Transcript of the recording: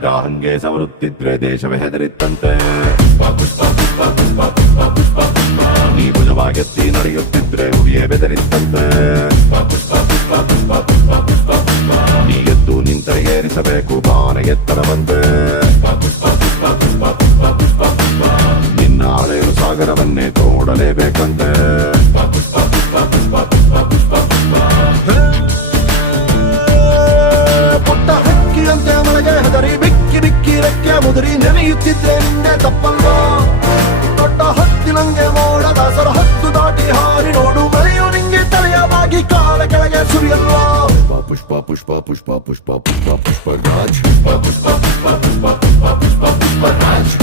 ಖಡ್ಗ ಹಂಗೆ ಸವರುತ್ತಿದ್ರೆ ದೇಶವೇ ಹೆದರಿತ್ತಂತೆ. ನೀ ಭುಜವಾಗೆತ್ತಿ ನಡೆಯುತ್ತಿದ್ರೆ ಹುಲಿಯೇ ಬೆದರಿತ್ತಂತೆ. ನೀ ಎದ್ದು ನಿಂತರೆ ಏರಿಸಬೇಕು ಬಾನ ಎತ್ತರವಂತೆ. ನಿನ್ನ ಅಳೆಯಲು ಸಾಗರವನ್ನೇ ತೋಡಲೇಬೇಕಂತೆ. ಪುಟ್ಟ ಹಕ್ಕಿಯಂತೆ ಮಳೆಗೆ ಹೆದರಿ ಬಿಕ್ಕಿ ಬಿಕ್ಕಿ ರೆಕ್ಕೆ ಮುದುರಿ ನೆನೆಯುತ್ತಿದ್ರೆ ನಿನ್ನೆ ತಪ್ಪಲ್ವಾ? ದೊಡ್ಡ ಹತ್ತಿನಂಗೆ ಮೋಡ ದಾಸರ ಹತ್ತು ದಾಟಿ ಹಾರಿ ನೋಡು ಮಳೆಯು ನಿಂಗೆ ತಲೆಯವಾಗಿ ಕಾಲ ಕೆಳಗೆ ಸುರಿಯಲ್ವಾ? ಪುಷ್ಪ ಪುಷ್ಪ ಪುಷ್ಪ ಪುಷ್ಪ ಪುಷ್ಪ ಪುಷ್ಪ ರಾಜ್ ಪುಷ್ಪ ಪುಷ್ಪ ಪುಷ್ಪ ಪುಷ್ಪ ಪುಷ್ಪ ಪುಷ್ಪ ಪುಷ್ಪ ರಾಜ್.